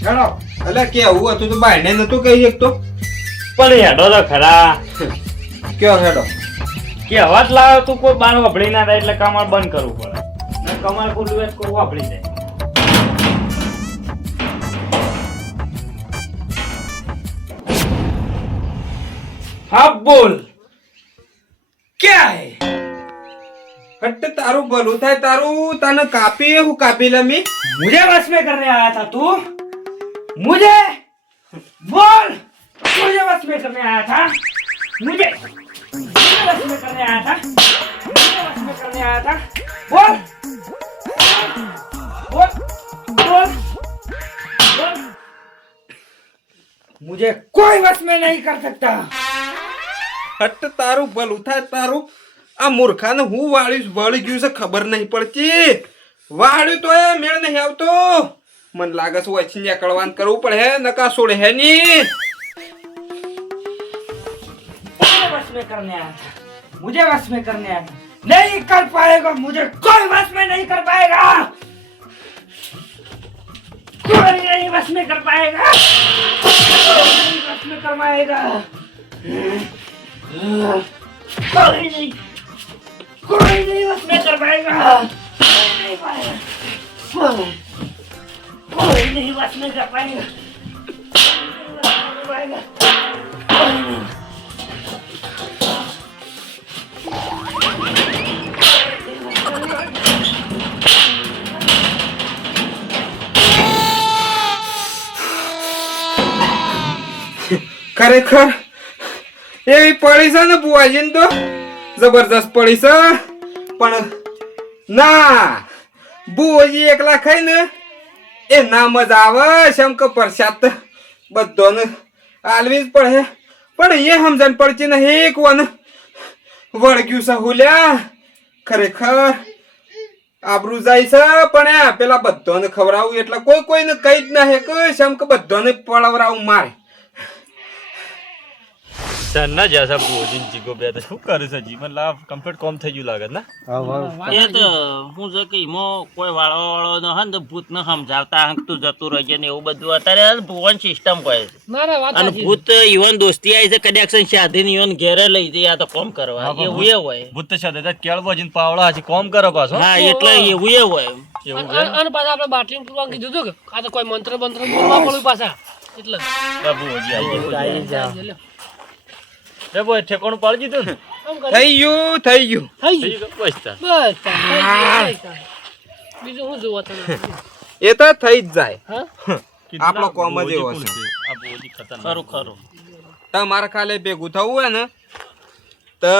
હેડો એટલે કેવું હતું તો બાયને નતું કહી શકતો પણ હેડો તો ખરા કયો હેડો કે અવાજ લાવ્યો તું કોઈ બાર વાપરી ના થાય એટલે કમાલ બંધ કરવું પડે ને કમાલ ખોટું જ કોઈ વાપરી જાય હા બોલ ક્યાં હે હટ તારું ભલું થાય તારું તને કાપી હું કાપી લમી मुझे बस में करने आया था तू मुझे बोल मुझे बस में करने आया था मुझे बस में करने आया था मुझे बस में करने आया था बोल बोल बोल बोल मुझे कोई बस में नहीं कर सकता હટ તારું ભલું થાય તારું આ મૂર્ખાને હું વાળીશ વળી ગયું છે ખબર નહીં પડતી વાળ્યું તો એ મેળ નહીં આવતો મને લાગે છે વચ્ચે નીકળવાનું કરવું પડે નકા છોડે હે ની मुझे बस में करने आया था मुझे बस में करने आया था नहीं कर पाएगा मुझे कोई बस में नहीं कर पाएगा कोई नहीं बस में कर पाएगा कोई नहीं बस में कर पाएगा कोई नहीं बस में कर पाएगा कोई नहीं पाएगा कोई नहीं बस में कर पाएगा कोई नहीं ખરેખર એવી પડી છે ને બુઆજીને તો જબરદસ્ત પડી છે પણ ના બુઆજી એકલા ખાઈને એ ના મજા આવે શમ કે પ્રસાદ બધોને આલવી જ પડે પણ એ સમજણ પડતી નહીં એક વન વળગ્યું છે હુલ્યા ખરેખર આબરૂ જાય છે પણ આ પેલા બધાને ખવડાવું એટલે કોઈ કોઈને કઈ જ ના હે કે શમ કે બધાને પળવરાવું મારે સરના જૈસા ભોજન જીગો બે તો શું કરે છે જીવન લાભ કમ્પ્લીટ કોમ થઈ ગયું લાગે ને એ તો હું છે કે એમાં કોઈ વાળો ન હોય ને તો ભૂત ને સમજાવતા હંકતું જતું રહે ને એવું બધું અત્યારે ભુવન સિસ્ટમ કહે છે અને ભૂત ઈવન દોસ્તી આવી છે કનેક્શન સાધી ને ઈવન ઘેરે લઈ જઈએ આ તો કોમ કરવા એવું એ હોય ભૂત સાથે કેળવો જીન પાવડા હજી કોમ કરે પાછો હા એટલે એવું એ હોય અને પાછા આપણે બાટલી પૂરવાનું કીધું હતું કે આ તો કોઈ મંત્ર મંત્ર બોલવા પડ્યું પાછા એટલે બાબુ હજી આવી જાય રે બોય ઠેકોણું પાડી દીધું ને થઈ ગયું થઈ ગયું થઈ થઈ ગયું બસ તાર. બસ બીજું શું જોવા તમે એ તો થઈ જ જાય હા આપણો કોમ જ એવો છે આ બોજી ખતરનાક ખરું ખરું તમારે ખાલી ભેગું થવું હોય ને તો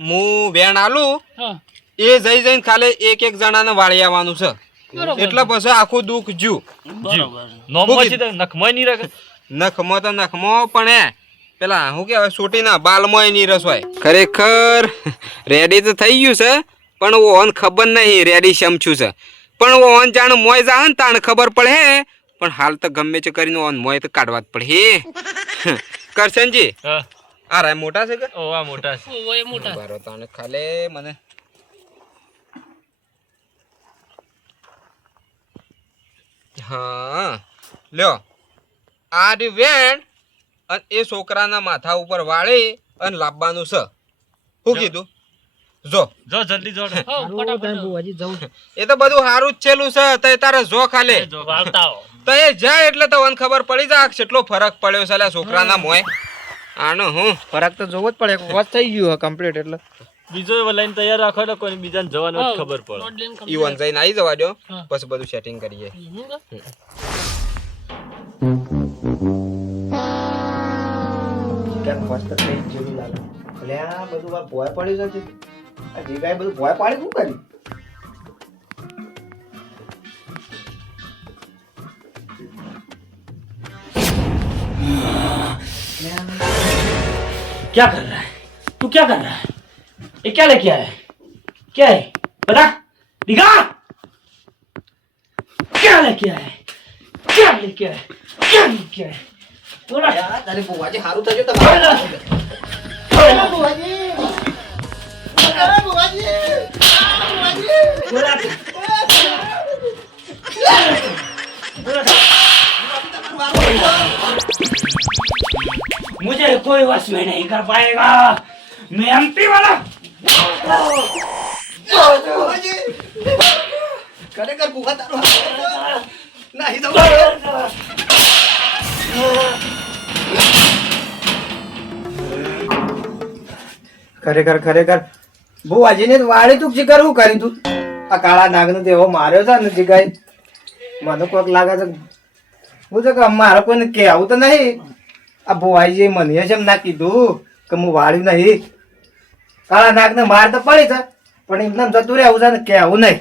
હું વેણ આલું હા એ જઈને ખાલી એક એક જણાને વાળી આવવાનું છે એટલે પછી આખું દુઃખ જુ બરોબર નોમમાં છે તો નખમાં નહીં રાખે નખમો તો નખમો પણ એ પેલા શું કહેવાય સોટીના બાલમાં ની રસ હોય ખરેખર રેડી તો થઈ ગયું છે પણ ઓન ખબર નહીં રેડી સમછું છે પણ ઓન જાણ મોય જા ને તાણ ખબર પડે પણ હાલ તો ગમે તે કરીને ઓન મોય તો કાઢવા જ પડે કરશનજી હા આ રાય મોટા છે કે ઓ આ મોટા છે ઓ એ મોટા બરો તાણે ખાલી મને હા લ્યો આ રી વેણ અને એ છોકરાના માથા ઉપર વાળી અને લાવવાનું છે શું કીધું જો જો જલ્દી જો હા ફટાફટ એ તો બધું સારું જ છેલું છે તો તારે જો ખાલે વાળતા આવો તો એ જાય એટલે તો મને ખબર પડી જાય કેટલો ફરક પડ્યો છે લે છોકરાના મોય આનો હું ફરક તો જોવો જ પડે વોચ થઈ ગયું કમ્પ્લીટ એટલે બીજો લાઈન તૈયાર રાખો ને કોઈ બીજાને જવાનું જ ખબર પડે ઈવન જઈને આવી જવા દો પછી બધું સેટિંગ કરીએ કેમ મસ્ત થઈ જેવું લાગે એટલે આ બધું આ ભોય પડ્યું છે આ જે કાંઈ બધું ભોય પાડી શું કર્યું क्या कर रहा है तू क्या कर रहा है ये क्या लेके आया है क्या है बता दिखा क्या लेके आया है क्या लेके आया है क्या लेके आया है बोला યાર તારી બુવાજી સારું થયું તમારે બુવાજી बोला मुझे कोई वश में नहीं कर पाएगा मैं एमपी वाला બુવાજી ખરેખર બુવા તારો નહીં જવું ખરેખર ખરેખર બુવાજીને વાળી તું જીગર શું કરી તું આ કાળા નાગનો દેવો માર્યો છે ને જીગાઈ મને કોઈક લાગે છે હું તો કે મારે કોઈને કહેવું તો નહીં આ બુવાજી મને જેમ ના કીધું કે હું વાળ્યું નહીં કાળા નાગને માર તો પડી છે પણ એમને જતું રહેવું છે ને કહેવું નહીં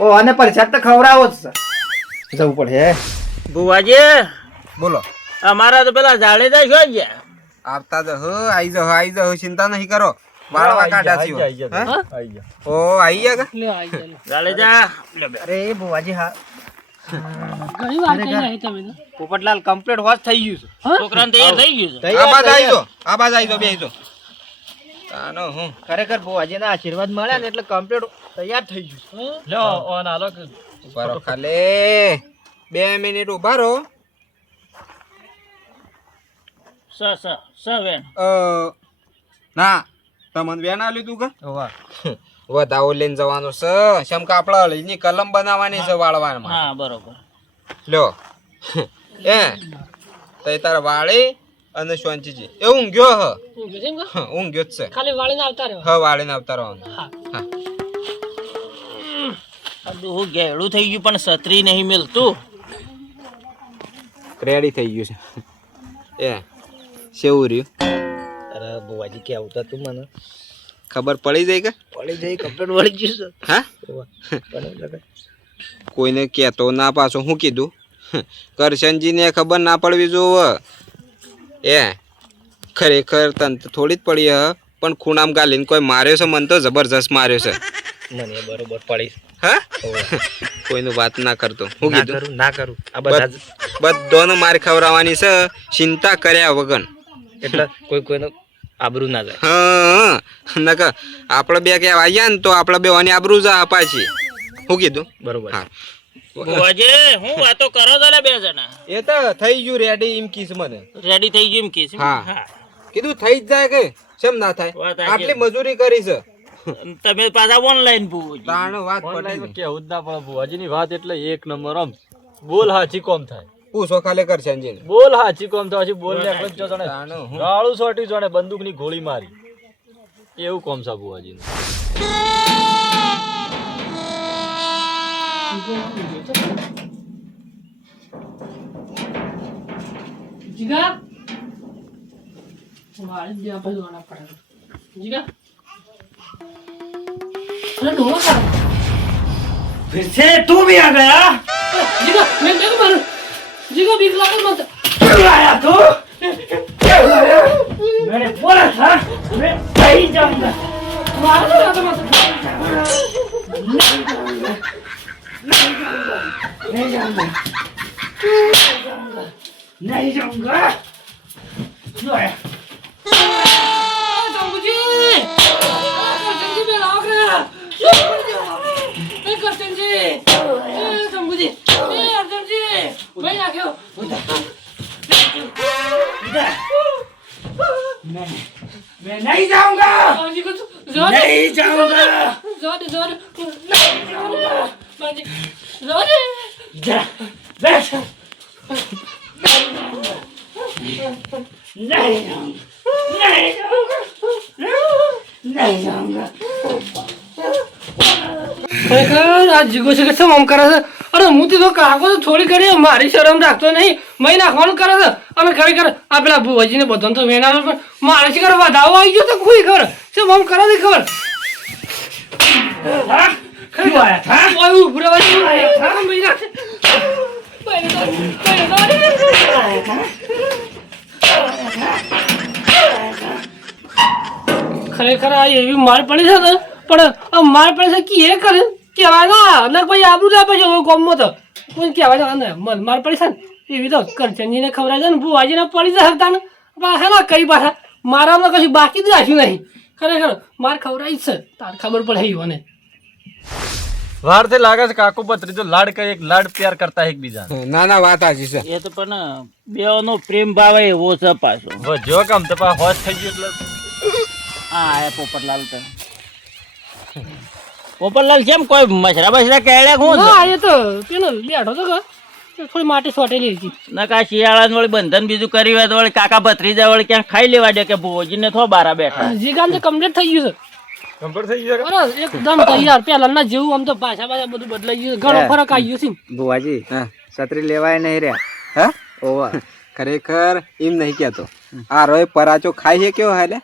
ઓ અને પરીક્ષા તો ખવડાવો જ છે જવું પડે બુવાજી બોલો અમારા તો પેલા જાડેજા શું ગયા આવતા જ આઈ જાઓ ચિંતા નહીં કરો વાળવા કાઢ્યા છીએ હા? ઓ આઈ ગયા કા? લે આઈ ચાલો જાડેજા અરે બુવાજી હા ઘણી વાર કઈ નહીં તમે તો. પોપટલાલ કમ્પ્લીટ વોશ થઈ ગયું છે છોકરાને તૈયાર થઈ ગયું છે આ બાજ આઈ જાઓ આ બાજ આઈ જાઓ બેસી જાઓ તાનો હું ખરેખર બુવાજીના આશીર્વાદ મળ્યા ને એટલે કમ્પ્લીટ તૈયાર થઈ ગયું છે ઉભા રહો ખાલી 2 મિનિટ ઉભા રહો વેન ના તમને વેન આલ્યું તું કે વાહ વધાવો લઈને જવાનો છે શમ કે આપણા હળીની કલમ બનાવવાની છે વાળવામાં હા બરોબર લ્યો એ તઈ તાર વાળી અને શાંતિજી એ ઊંઘ્યો હ ઊંઘ્યો છે એમ કે? ઊંઘ્યો જ છે ખાલી વાળીને આવતા રહ્યો હ વાળીને આવતા રહેવાનું હા હું ગેડું થઈ ગયું પણ છત્રી નહીં મિલતું રેડી થઈ ગયું છે એ શેવું રહ્યું અરે બુવાજી કેવું તો તું મને ખબર પડી જાય કે પડી જઈ કમ્પ્લીટ વળી ગયું હા છે કોઈને કહેતો ના પાછો હું કીધું કરશનજીને ખબર ના પડવી જોવે એ ખરેખર તને તો થોડી જ પડી હ પણ ખૂણામ ગાલીને કોઈ માર્યો છે મને તો જબરજસ્ત માર્યો છે મને બરોબર પડી હા કોઈનું વાત ના કરતો હું કીધું ના કરું આ બધા જ બધાનો માર ખવડાવવાની છે ચિંતા કર્યા વગર એટલે કોઈનું આબરૂ ના જાય હા નકર આપણે બે કે આવ્યા ને તો આપણે બેવાની આબરૂ જ પાછી હું કીધું બરોબર હા બુવાજી હું વાતો કરો છો લે બે જણા એ તો થઈ ગયું રેડી એમ કીસ મને રેડી થઈ ગયું એમ કીસ હા. કીધું થઈ જ જાય કે કેમ ના થાય વાત સાચી. આટલી મજૂરી કરી છે તમે પાછા ઓનલાઈન બુવાજી તાણ વાત પડી ઓનલાઈન કેવું જ ના પડે ભુવાજીની વાત એટલે એક નંબર આમ બોલ હાચી કોમ થાય પૂછો ખાલી કરશનજીને બોલ હાચી કોમ થાય પછી બોલ ને જો જણે તાણ હું ગાળું સોટી જણે બંદૂકની ગોળી મારી એવું કોમ છે ભુવાજીનું જીગા વાળી દે આપણે જોવાના પડે જીગા અરે ડોળો કર फिर से तू भी आ गया જીગા મેં દેખ મારું જીગા બીક લાગે મત क्यों आया तू क्यों आया मैंने बोला था मैं नहीं जाऊंगा મારો તો રાતો મત नहीं जाऊंगा नहीं जाऊंगा क्यों आया જંબુજી કરચનજી બે લાગ રહ્યા એ કરચનજી એ જંબુજી એ અર્જનજી ભાઈ આખ્યો मैं नहीं जाऊंगा બાજી કો જો नहीं जाऊंगा જો બાજી જો जा बैठ नहीं जाऊंगा नहीं जाऊंगा ખરેખર આ જીગો છે કે શું આમ કરે છે અરે હું તો કાકો તો થોડી કરી મારી શરમ રાખતો નહીં મહી નાખવાનું કરે છે અને ખરેખર આ પેલા ભુવાજીને બધાને તો વેનારો પણ મારે છે કરે વધાવો આવી ગયો તો કોઈ ખબર શું આમ કરે છે ખબર क्यों आया था ઓય ઉભરાવાની આયા થા મહી નાખે ખરેખર આ એવી માર પડી છે ને પણ આ માર પડે છે કે એ કરે કહેવાય ના એટલે ભાઈ આબુ જ આપે છે ગમો તો કોઈ કહેવાય ને મન માર પડી છે ને એવી તો કરચનજીને ખવડાવે છે ને ભુવાજીને પડી જાય હતા ને પાછા ના કઈ પાછા મારામાં કશું બાકી જ રાખ્યું નહીં ખરેખર માર ખવડાવી છે તાર ખબર પડે મને વારથી લાગે છે કાકો ભત્રીજો લાડ કરે, એક લાડ પ્યાર કરતા એકબીજા. ના ના વાત સાચી છે. એ તો પણ બેનો પ્રેમ ભાવ એવો છે પાછો. જો કામ તો પા હોશ થઈ ગયું એટલે હા આયા પોપટલાલ તો. પોપટલાલ કેમ કોઈ મસરા બસરા કેળ્યા હું ના એ તો પેલો બેઠો તો કે થોડી માટી સોટેલી હતી. ના કા શિયાળા વળી બંધન બીજું કરી હોય તો વળી કાકા ભત્રીજા વળી ક્યાંક ખાઈ લેવા દે કે ભોજીને થો બારા બેઠા. જીગામ તો કમ્પ્લીટ થઈ ગયું છે. કમ્પ્લીટ થઈ ગયું. બરાબર એકદમ તૈયાર પેલા ના જેવું આમ તો પાછા બધું બદલાઈ ગયું ઘણો ફરક આવી ગયો છે. ભુવાજી છત્રી લેવાય નહીં રહ્યા. હા ઓવા ખરેખર એમ નહીં કેતો. આ રોય પરાચો ખાઈ છે કેવો હાલે?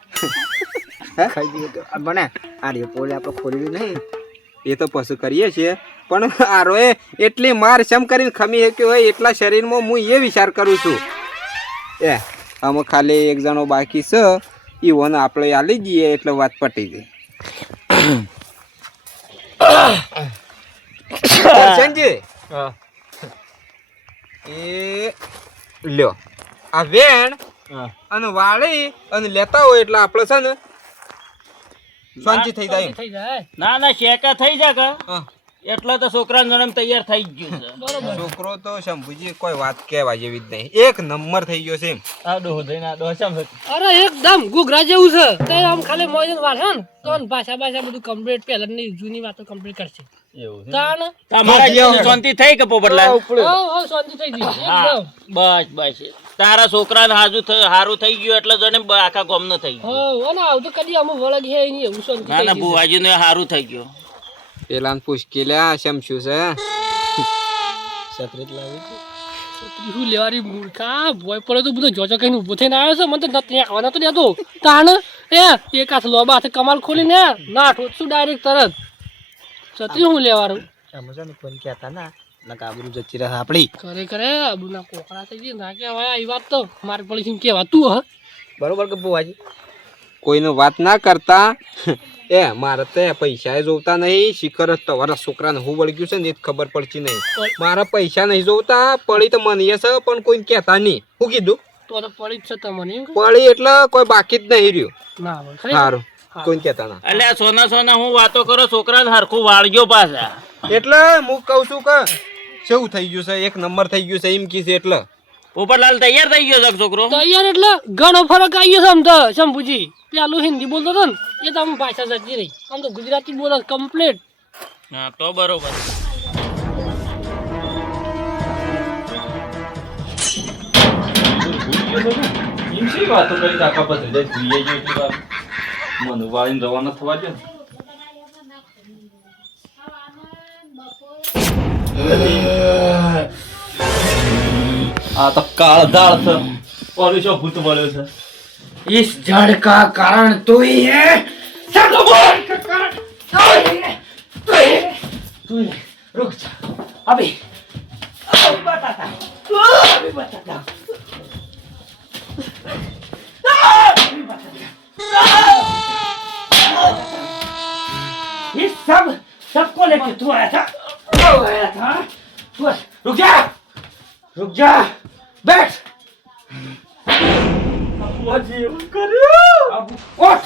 ખાઈ દઈએ તો બને આ રે પોલે આપણે ખોલ્યું નહીં. એ તો પશુ કરીએ છીએ પણ આ રોય એટલી માર શમ કરીને ખમી શક્યો હોય એટલા શરીરમાં હું એ વિચાર કરું છું. એ આમાં ખાલી એક જણો બાકી છે ઈવોને આપણે આલી જઈએ એટલે વાત પટી જાય. કરશનજી હા એ લ્યો આ વેણ હા અને વાળી અને લેતા હોય એટલે આપણે છે ને શાંતિ થઈ જાય. થઈ જાય ના ના શેકા થઈ જા કે હા. એટલે તો છોકરાનો જન્મ તૈયાર થઈ જ ગયું છે. છોકરો તો શંભુજી કોઈ વાત કહેવા જેવી જ નહીં. એક નંબર થઈ ગયો છે એમ. આ ડોહ દઈને આ ડોહ ચમ થતી. અરે એકદમ ગુગરા જેવું છે તો આમ ખાલી મોજ વાળે ને તો ભાષા બધું કમ્પ્લીટ પહેલાની જૂની વાતો કમ્પ્લીટ કરશે. એવું છે. તાણ તમારા જેવું શાંતિ થઈ કે પોપટલાલ? હો શાંતિ થઈ ગઈ હા એકદમ. બસ બસ તારા છોકરાને હારું થઈ ગયું એટલે જોને આખા ગામનો થઈ ગયું. હો ના આવું તો કદી અમુક વળગ હે નહીં એવું શાંતિ ના થઈ ના ગઈ. બુવાજીને હારું થઈ ગયું. પેલા પૂછકી લ્યા શમ શું છે? છત્રી જ લાવી છે. શું લેવાની મૂર્ખા ભોય પડે તો બધો જોજો કઈને ઊભો થઈને આવ્યો છે મને તો નથી આવવાનો તો નતો તાણ એક હાથ લોબા હાથે કમાલ ખોલીને ના ઠોચું ડાયરેક્ટ તરત છત્રી હું લેવાનું આમાં છે ને કોઈ કહેતા ના નકા આબરૂ જતી રહે આપણી. ખરેખર આબુના કોકડા થઈ ગયા ના કહેવાય આ વાત તો મારી પડી કહેવાતું હ બરોબર કે ભુવાજી? કોઈને વાત ના કરતા. એ મારે તો પૈસા જોવતા નહીં. શિખર જ તમારા છોકરાને હું વળગ્યું છે ને એ જ ખબર પડતી નહીં. મારા પૈસા નહીં જોવતા. પડી તો મને છે પણ કોઈને કહેતા નહીં. શું કીધું? તો પડી જ છે તમને એમ કે? પડી એટલે કોઈ બાકી જ નહીં રહ્યું. ના હોય ખરેખર. સારું કોઈને કહેતા ના. એટલે આ સોના સોના હું વાતો કરો છોકરાને હરખું વાળજો પાછા. એટલે હું કહું છું કે શું થઈ ગયું છે? એક નંબર થઈ ગયું છે એમ કીધું એટલે. પોપટલાલ તૈયાર થઈ ગયો છે છોકરો? તૈયાર એટલે ઘણો ફરક આવી ગયો છે આમ તો શંભુજી. પેલું હિન્દી બોલતો હતો ને એ તો આમ ભાષા જતી રહી આમ તો ગુજરાતી બોલો કમ્પ્લીટ. હા તો બરોબર. એમ શી વાતો કરી કાકા ભત્રીજા ભૂલી ગયો છે બાપ. મને વાળીને રવાના થવા દે. આ તો કાળ દાળ છે. ઓલું શું ભૂત વળ્યો છે? इस जड़ का कारण तू ही है। सब बोल का कारण तू ही है। तू ही है। तू ही है। रुक जा अभी बताता हूँ। अभी बताता हूँ। अभी बताता हूँ। ये सबको लेके तू आया था। रुक जा बैठ। अब उठ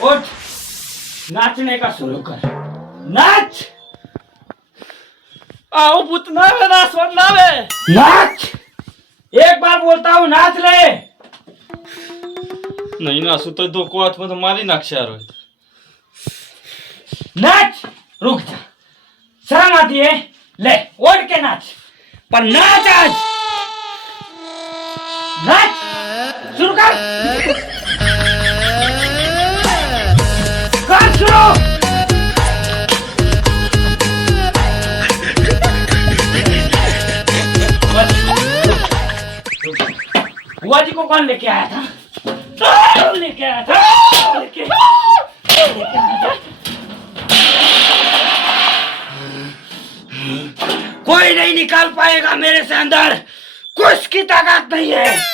उठ नाचने का शुरू कर। नाच આવું ભૂત ના આવે, નાસવાન ના આવે. नाच एक बार बोलता हूँ नाच ले। નહીં નાસું તો ધોકો હાથમાં તો મારી નાખશે યાર. नाच रुक जा शर्म आती है ले ओढ़ के नाच पर नाच आज नाच शुरू कर शुरू बुआ जी को कौन लेके आया था? लेके आया था लेके आया था। कोई नहीं निकाल पाएगा मेरे से अंदर कुछ की ताकत नहीं है।